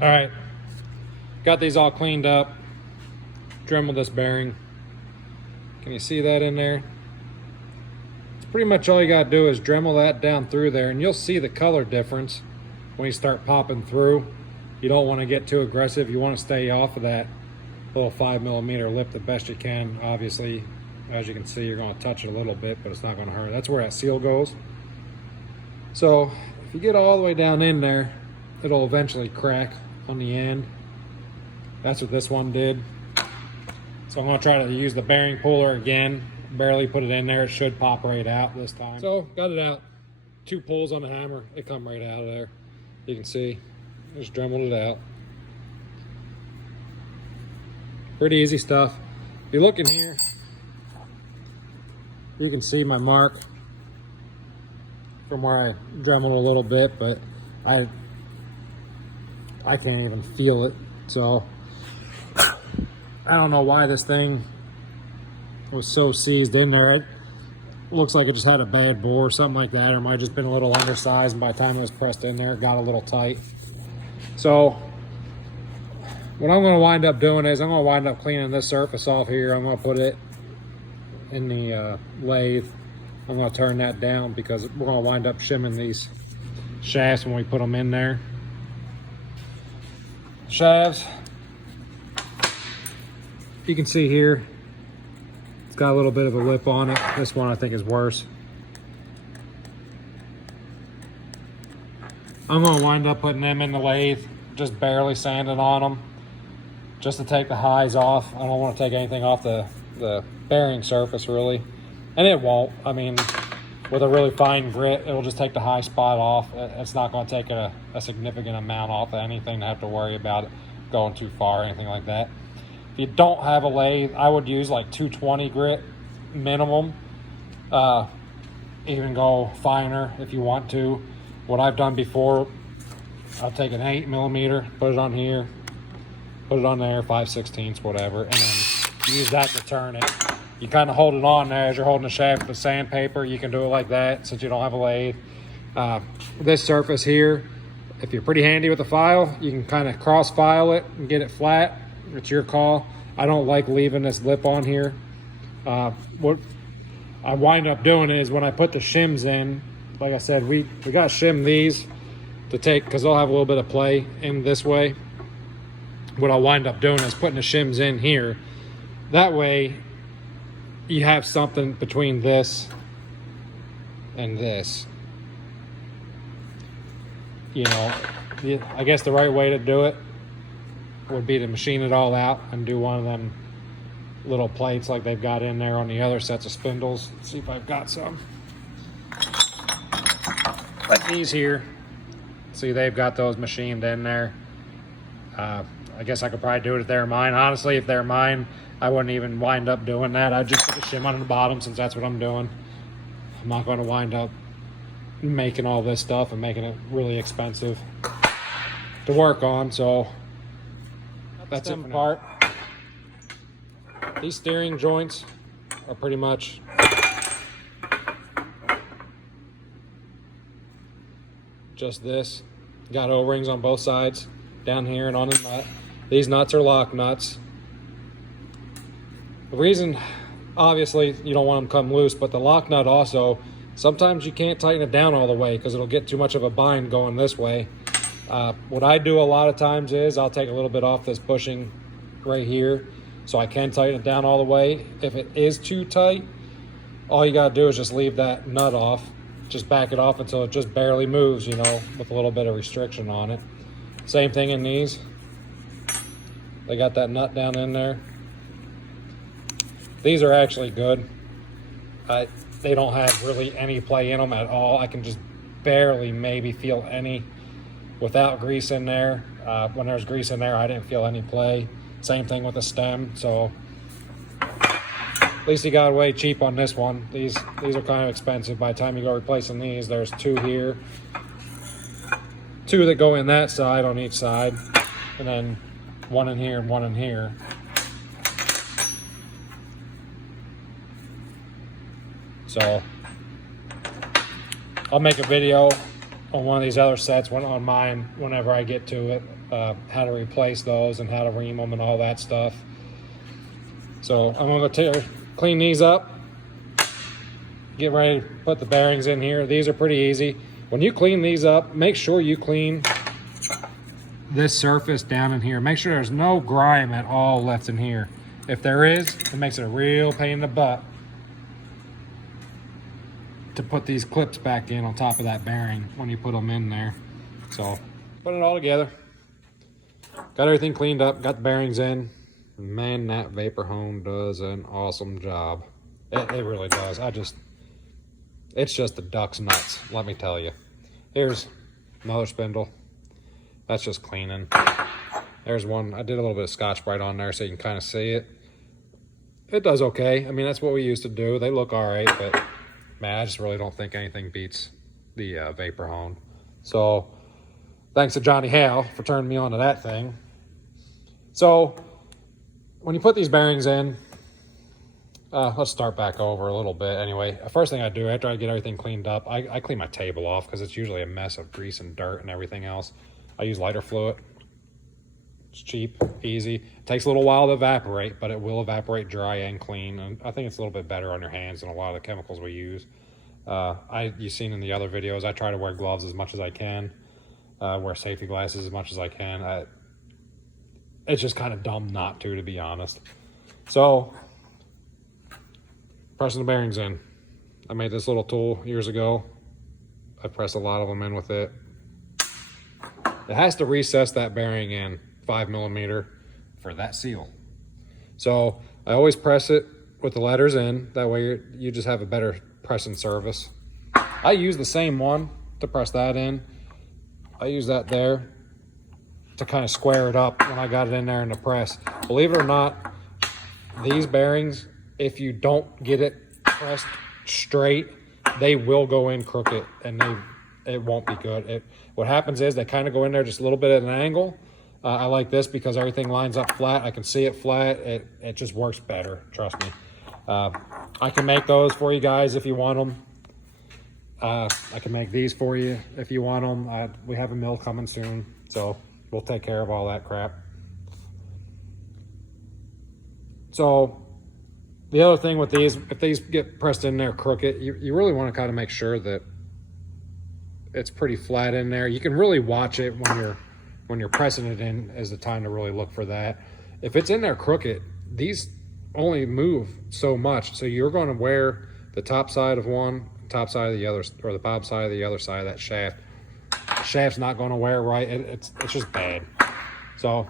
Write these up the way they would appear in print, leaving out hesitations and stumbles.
All right, got these all cleaned up. Dremel this bearing. Can you see that in there? It's pretty much all you gotta do is Dremel that down through there, and you'll see the color difference when you start popping through. You don't want to get too aggressive. You want to stay off of that little 5mm lip the best you can. Obviously, as you can see, you're going to touch it a little bit, but it's not going to hurt. That's where that seal goes. So if you get all the way down in there, it'll eventually crack on the end. That's what this one did. So I'm going to try to use the bearing puller again. Barely put it in there. It should pop right out this time. So got it out. 2 pulls on the hammer. It come right out of there. You can see. Just dremeled it out. Pretty easy stuff. If you look in here, you can see my mark from where I dremeled a little bit, but I can't even feel it. So I don't know why this thing was so seized in there. It looks like it just had a bad bore or something like that, or it might have just been a little undersized, and by the time it was pressed in there, it got a little tight. So what I'm going to wind up doing is I'm going to wind up cleaning this surface off here. I'm going to put it in the lathe. I'm going to turn that down because we're going to wind up shimming these shafts when we put them in there. Shafts, you can see here, it's got a little bit of a lip on it. This one I think is worse. I'm going to wind up putting them in the lathe, just barely sanding on them, just to take the highs off. I don't want to take anything off the bearing surface really, and it won't. I mean, with a really fine grit, it'll just take the high spot off. It's not going to take a significant amount off of anything to have to worry about it going too far or anything like that. If you don't have a lathe, I would use like 220 grit minimum. Even go finer if you want to. What I've done before, I'll take an 8mm, put it on here, put it on there, 5/16, whatever, and then use that to turn it. You kind of hold it on there as you're holding the shaft with sandpaper. You can do it like that since you don't have a lathe. This surface here, if you're pretty handy with a file, you can kind of cross file it and get it flat. It's your call. I don't like leaving this lip on here. What I wind up doing is when I put the shims in, like I said, we got to shim these to take, because they'll have a little bit of play in this way. What I'll wind up doing is putting the shims in here. That way you have something between this and this. You know, I guess the right way to do it would be to machine it all out and do one of them little plates like they've got in there on the other sets of spindles. Let's see if I've got some. Like these here, see, they've got those machined in there. I guess I could probably do it if they're mine. Honestly, if they're mine, I wouldn't even wind up doing that. I'd just put the shim on the bottom since that's what I'm doing. I'm not going to wind up making all this stuff and making it really expensive to work on. So that's it for now. These steering joints are pretty much just this. Got O-rings on both sides, down here and on the nut. These nuts are lock nuts. The reason, obviously, you don't want them to come loose, but the lock nut also, sometimes you can't tighten it down all the way because it'll get too much of a bind going this way. What I do a lot of times is I'll take a little bit off this bushing right here so I can tighten it down all the way. If it is too tight, all you gotta do is just leave that nut off. Just back it off until it just barely moves, you know, with a little bit of restriction on it. Same thing in these. They got that nut down in there. These are actually good. They don't have really any play in them at all. I can just barely maybe feel any without grease in there. When there's grease in there, I didn't feel any play. Same thing with the stem. So at least you got away cheap on this one. These are kind of expensive. By the time you go replacing these, there's 2 here, 2 that go in that side on each side, and then 1 in here and 1 in here. So I'll make a video on one of these other sets, on mine, whenever I get to it, how to replace those and how to ream them and all that stuff. So I'm gonna go clean these up, get ready to put the bearings in here. These are pretty easy. When you clean these up, make sure you clean this surface down in here. Make sure there's no grime at all left in here. If there is, it makes it a real pain in the butt to put these clips back in on top of that bearing when you put them in there. So put it all together. Got everything cleaned up, got the bearings in. Man, that Vapor Hone does an awesome job. It really does. It's just the duck's nuts, let me tell you. Here's another spindle. That's just cleaning. There's one. I did a little bit of Scotch-Brite on there so you can kind of see it. It does okay. I mean, that's what we used to do. They look all right, but man, I just really don't think anything beats the Vapor Hone. So thanks to Johnny Hale for turning me on to that thing. So when you put these bearings in, let's start back over a little bit. Anyway, first thing I do after I get everything cleaned up, I clean my table off because it's usually a mess of grease and dirt and everything else. I use lighter fluid. It's cheap, easy. It takes a little while to evaporate, but it will evaporate dry and clean. And I think it's a little bit better on your hands than a lot of the chemicals we use. You've seen in the other videos, I try to wear gloves as much as I can, wear safety glasses as much as I can. It's just kind of dumb not to be honest. So, pressing the bearings in. I made this little tool years ago. I pressed a lot of them in with it. It has to recess that bearing in 5mm for that seal. So I always press it with the letters in. That way you just have a better pressing surface. I use the same one to press that in. I use that there to kind of square it up when I got it in there in the press. Believe it or not, these bearings, if you don't get it pressed straight, they will go in crooked and it won't be good. What happens is they kind of go in there just a little bit at an angle. I like this because everything lines up flat. I can see it flat. It just works better, trust me. I can make those for you guys if you want them. I can make these for you if you want them. We have a mill coming soon, so we'll take care of all that crap. So the other thing with these, if these get pressed in there crooked, you really want to kind of make sure that it's pretty flat in there. You can really watch it when you're pressing it in is the time to really look for that. If it's in there crooked, these only move so much. So you're going to wear the top side of one, top side of the other, or the bottom side of the other side of that shaft. The shaft's not going to wear right. It's just bad. So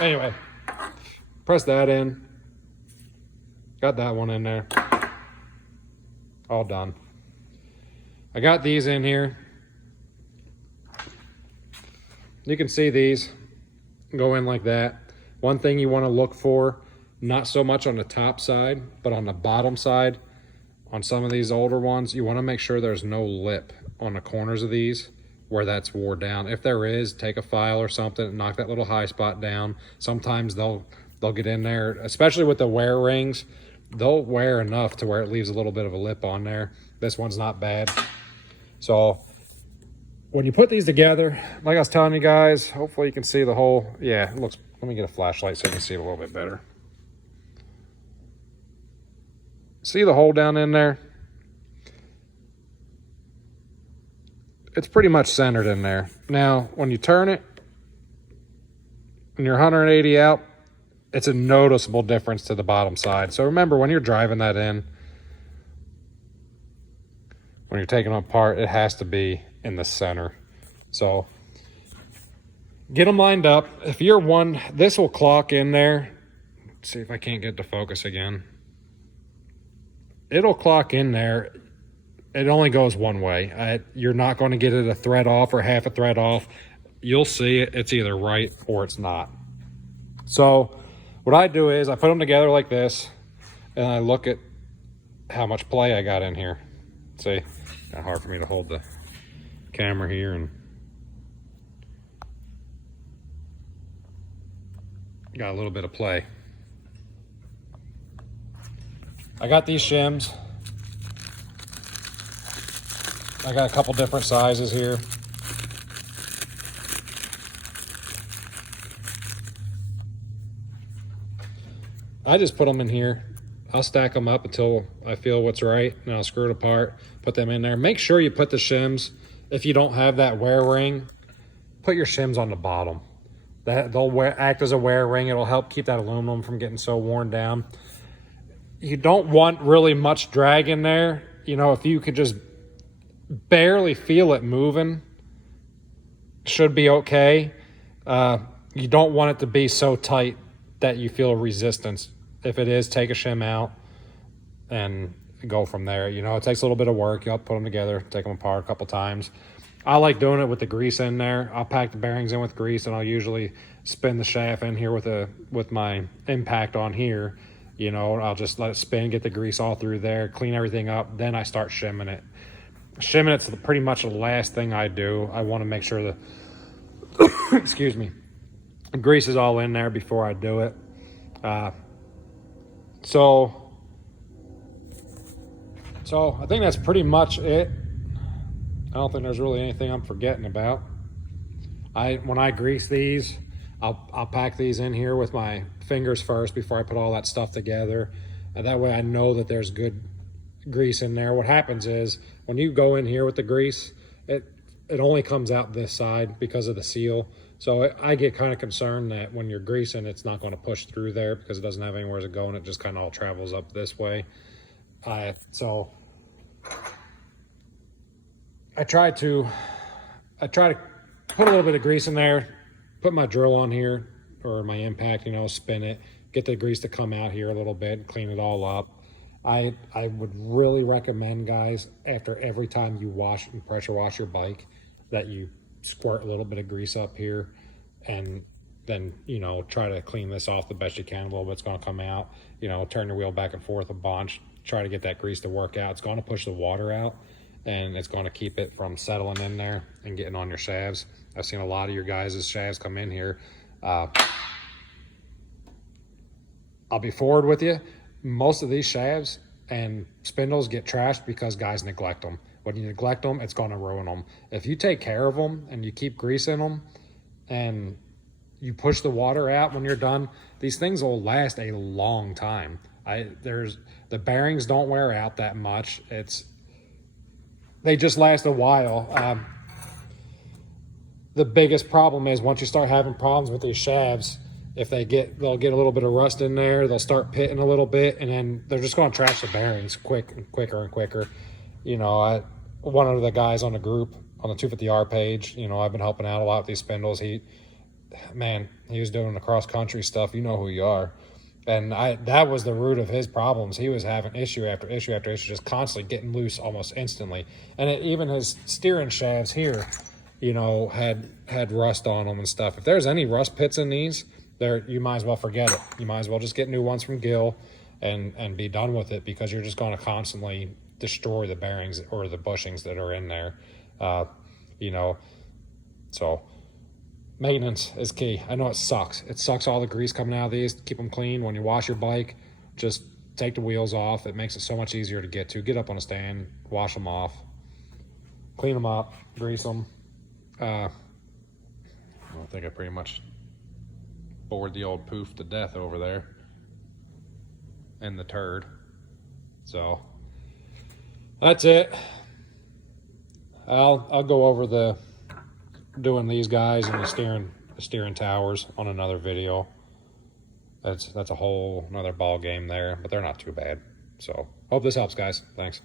anyway, press that in. Got that one in there. All done. I got these in here. You can see these go in like that. One thing you want to look for, not so much on the top side, but on the bottom side, on some of these older ones, you want to make sure there's no lip on the corners of these where that's wore down. If there is, take a file or something and knock that little high spot down. Sometimes they'll get in there, especially with the wear rings. They'll wear enough to where it leaves a little bit of a lip on there. This one's not bad. So when you put these together, like I was telling you guys, hopefully you can see the whole, yeah, it looks, let me get a flashlight so you can see it a little bit better. See the hole down in there? It's pretty much centered in there. Now, when you turn it, and you're 180 out, it's a noticeable difference to the bottom side. So remember, when you're driving that in, when you're taking them apart, it has to be in the center. So get them lined up. If you're one, this will clock in there. Let's see if I can't get to focus again. It'll clock in there. It only goes one way. You're not going to get it a thread off or half a thread off. You'll see it. It's either right or it's not. So what I do is I put them together like this, and I look at how much play I got in here. See, kind of hard for me to hold the camera here, and got a little bit of play. I got these shims, I got a couple different sizes here. I just put them in here. I'll stack them up until I feel what's right, and I'll screw it apart, put them in there. Make sure you put the shims, if you don't have that wear ring, put your shims on the bottom. They'll act as a wear ring. It'll help keep that aluminum from getting so worn down. You don't want really much drag in there. You know, if you could just barely feel it moving, should be okay. You don't want it to be so tight that you feel resistance. If it is, take a shim out and go from there. You know, it takes a little bit of work. You have to put them together, take them apart a couple times. I like doing it with the grease in there. I'll pack the bearings in with grease, and I'll usually spin the shaft in here with my impact on here. You know, I'll just let it spin, get the grease all through there, clean everything up. Then I start shimming it. Shimming it's pretty much the last thing I do. I want to make sure the excuse me, the grease is all in there before I do it. So I think that's pretty much it. I don't think there's really anything I'm forgetting about. When I grease these, I'll pack these in here with my fingers first before I put all that stuff together. And that way I know that there's good grease in there. What happens is when you go in here with the grease, it only comes out this side because of the seal. So I get kind of concerned that when you're greasing, it's not going to push through there because it doesn't have anywhere to go, and it just kind of all travels up this way. So I try to put a little bit of grease in there, put my drill on here or my impact, you know, spin it, get the grease to come out here a little bit, clean it all up. I would really recommend, guys, after every time you wash and pressure wash your bike, that you squirt a little bit of grease up here, and then, you know, try to clean this off the best you can. A little bit's going to come out. You know, turn your wheel back and forth a bunch, try to get that grease to work out. It's going to push the water out, and it's going to keep it from settling in there and getting on your shafts. I've seen a lot of your guys' shafts come in here. I'll be forward with you. Most of these shafts and spindles get trashed because guys neglect them. When you neglect them, it's going to ruin them. If you take care of them and you keep grease in them and you push the water out when you're done, these things will last a long time. The bearings don't wear out that much. They just last a while. The biggest problem is once you start having problems with these shafts, they'll get a little bit of rust in there, they'll start pitting a little bit, and then they're just going to trash the bearings quicker and quicker. You know, one of the guys on the group on the 250R page, you know, I've been helping out a lot with these spindles. He was doing the cross country stuff. You know who you are. And that was the root of his problems. He was having issue after issue after issue, just constantly getting loose almost instantly. And even his steering shafts here, you know, had rust on them and stuff. If there's any rust pits in these, you might as well forget it. You might as well just get new ones from Gill and be done with it, because you're just going to constantly destroy the bearings or the bushings that are in there. You know, so maintenance is key. I know it sucks. It sucks all the grease coming out of these. Keep them clean. When you wash your bike, just take the wheels off. It makes it so much easier to get to. Get up on a stand, wash them off, clean them up, grease them. I think I pretty much bored the old poof to death over there and the turd. So that's it. I'll go over doing these guys and the steering towers on another video. That's a whole another ball game there, but they're not too bad. So hope this helps, guys. Thanks.